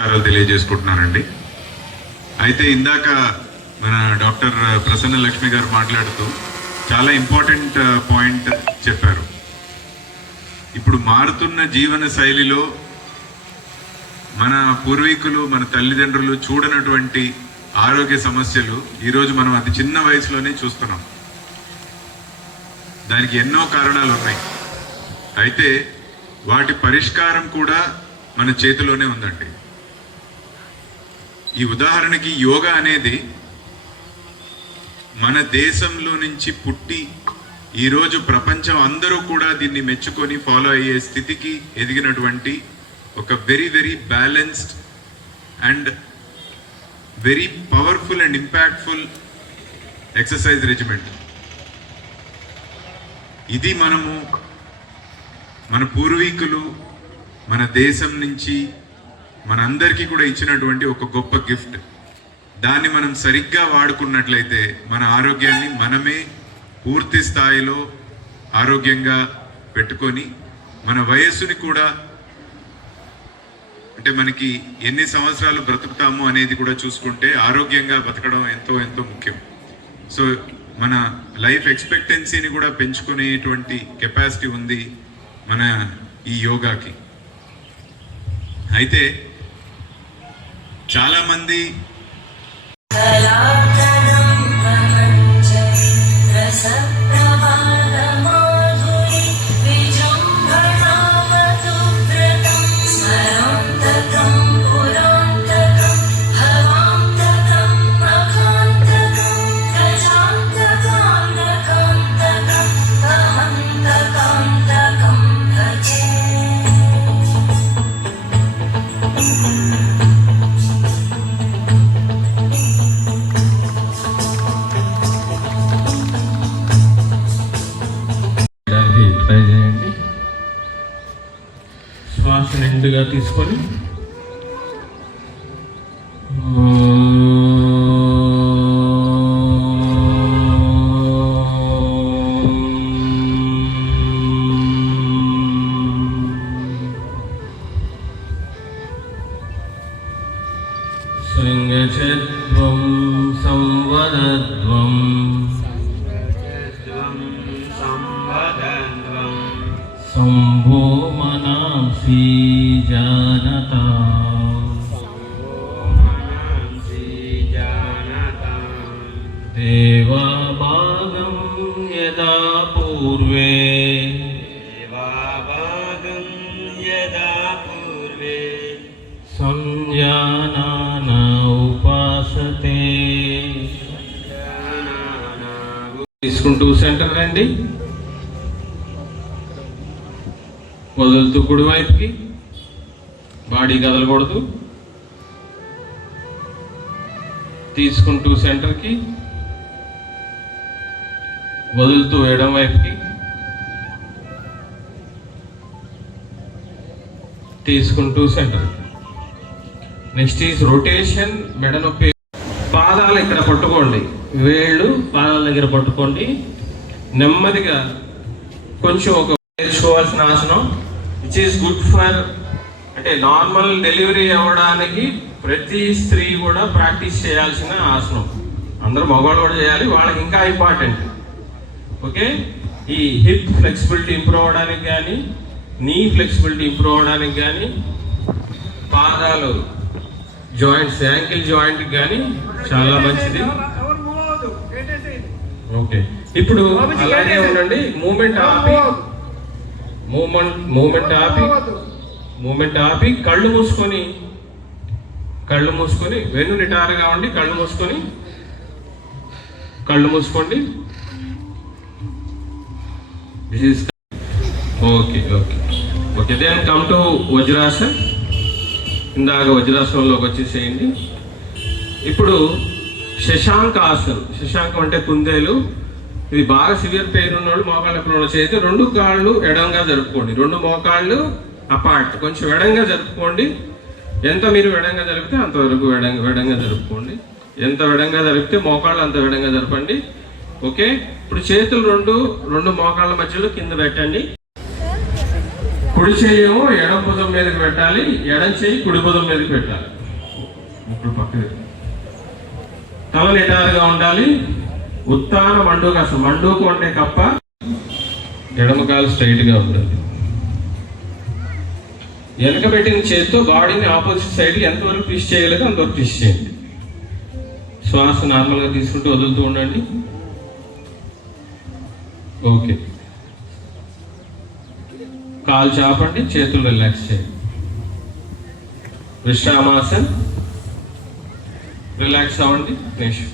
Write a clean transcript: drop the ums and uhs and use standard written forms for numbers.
తెలియజేసుకుంటున్నానండి. అయితే ఇందాక మన డాక్టర్ ప్రసన్న లక్ష్మి గారు మాట్లాడుతూ చాలా ఇంపార్టెంట్ పాయింట్ చెప్పారు. ఇప్పుడు మారుతున్న జీవన శైలిలో మన పూర్వీకులు, మన తల్లిదండ్రులు చూడనటువంటి ఆరోగ్య సమస్యలు ఈరోజు మనం అతి చిన్న వయసులోనే చూస్తున్నాం. దానికి ఎన్నో కారణాలు ఉన్నాయి. అయితే వాటి పరిష్కారం కూడా మన చేతిలోనే ఉందండి. ఈ ఉదాహరణకి యోగా అనేది మన దేశంలో నుంచి పుట్టి ఈరోజు ప్రపంచం అందరూ కూడా దీన్ని మెచ్చుకొని ఫాలో అయ్యే స్థితికి ఎదిగినటువంటి ఒక very very balanced and very powerful and impactful exercise regiment. ఇది మనము మన పూర్వీకులు మన దేశం నుంచి మనందరికీ కూడా ఇచ్చినటువంటి ఒక గొప్ప గిఫ్ట్. దాన్ని మనం సరిగ్గా వాడుకున్నట్లయితే మన ఆరోగ్యాన్ని మనమే పూర్తి స్థాయిలో ఆరోగ్యంగా పెట్టుకొని మన వయస్సుని కూడా, అంటే మనకి ఎన్ని సంవత్సరాలు బ్రతుకుతాము అనేది కూడా చూసుకుంటే ఆరోగ్యంగా బతకడం ఎంతో ఎంతో ముఖ్యం. సో మన లైఫ్ ఎక్స్పెక్టెన్సీని కూడా పెంచుకునేటువంటి కెపాసిటీ ఉంది మన ఈ యోగాకి. అయితే చాలామంది శ్వాస నిండుగా తీసుకొని సంగచత్వం సంవదద్వం సంభో మనాంసి జానతా దేవాభాగం యదా పూర్వే సంజానాన ఉపాసతే. తీసుకుంటూ సెంటర్ రండి, వదులుతూ కుడివైపుకి, బాడీ కదలకూడదు. తీసుకుంటూ సెంటర్కి, వదులుతూ ఎడం వైపుకి, తీసుకుంటూ సెంటర్కి. Next is rotation. మెడ నొప్పి. పాదాలు ఇక్కడ పట్టుకోండి, వేళ్ళు పాదాల దగ్గర పట్టుకోండి. నెమ్మదిగా కొంచెం ఒక నేర్చుకోవాల్సిన ఆసనం విచ్ ఈస్ గుడ్ ఫర్, అంటే నార్మల్ డెలివరీ అవ్వడానికి ప్రతి స్త్రీ కూడా ప్రాక్టీస్ చేయాల్సిన ఆసనం. అందరూ మగవాళ్ళు కూడా చేయాలి, వాళ్ళకి ఇంకా ఇంపార్టెంట్. ఓకే, ఈ హిప్ ఫ్లెక్సిబిలిటీ ఇంప్రూవ్ అవ్వడానికి కానీ, నీ ఫ్లెక్సిబిలిటీ ఇంప్రూవ్ అవ్వడానికి కానీ, పాదాలు జాయింట్స్, యాంకిల్ జాయింట్ కానీ చాలా మంచిది. ఓకే, ఇప్పుడు అలాగే ఉండండి. మూమెంట్ ఆపి మూమెంట్ ఆపి కళ్ళు మూసుకొని వెన్ను నిటారుగా ఉండి కళ్ళు మూసుకోండి. Okay okay okay then come to Vajrasan. ఇందాక వజ్రాసనంలోకి వచ్చేసేయండి. ఇప్పుడు శశాంక ఆసనం. శశాంకం అంటే కుందేలు. ఇది బాగా సివియర్ పెయిన్ ఉన్నవాళ్ళు మోకాళ్ళ ఎప్పుడు చేస్తే రెండు కాళ్ళు ఎడంగా జరుపుకోండి, రెండు మోకాళ్ళు అపార్ట్, కొంచెం ఎడంగా జరుపుకోండి. ఎంత మీరు ఎడంగా జరిపితే అంతవరకు ఎడంగా జరుపుకోండి. ఎంత ఎడంగా జరిపితే మోకాళ్ళు అంత ఎడంగా జరపండి. ఓకే, ఇప్పుడు చేతులు రెండు మోకాళ్ళ మధ్యలో కింద పెట్టండి. కుడి చెయ్యేమో ఎడం భుజం మీదకి పెట్టాలి, ఎడం చెయ్యి కుడి భుజం మీదకి పెట్టాలి. ఇప్పుడు పక్కది తల నిటారుగా ఉండాలి. ఉత్తాన మండూకాసం, మండూకు అంటే కప్ప, ఎడమ కాలు స్ట్రైట్ గా ఉండాలి. వెనక పెట్టిన చేతితో బాడీని ఆపోజిట్ సైడ్ ఎంతవరకు ట్విస్ట్ చేయలేదో అంతవరకు ట్విస్ట్ చేయండి. శ్వాస నార్మల్గా తీసుకుంటూ వదులుతూ ఉండండి. ఓకే, కాలు చాపండి, చేతులు రిలాక్స్ చేయండి. విశ్రామాసన్, రిలాక్స్ అవ్వండి. నెక్స్ట్